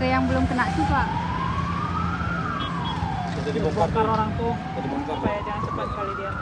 Ke yang belum kena sih Pak. Jadi bongkar Bongkar orang tuh Jadi bongkar. supaya jangan cepat kali dia.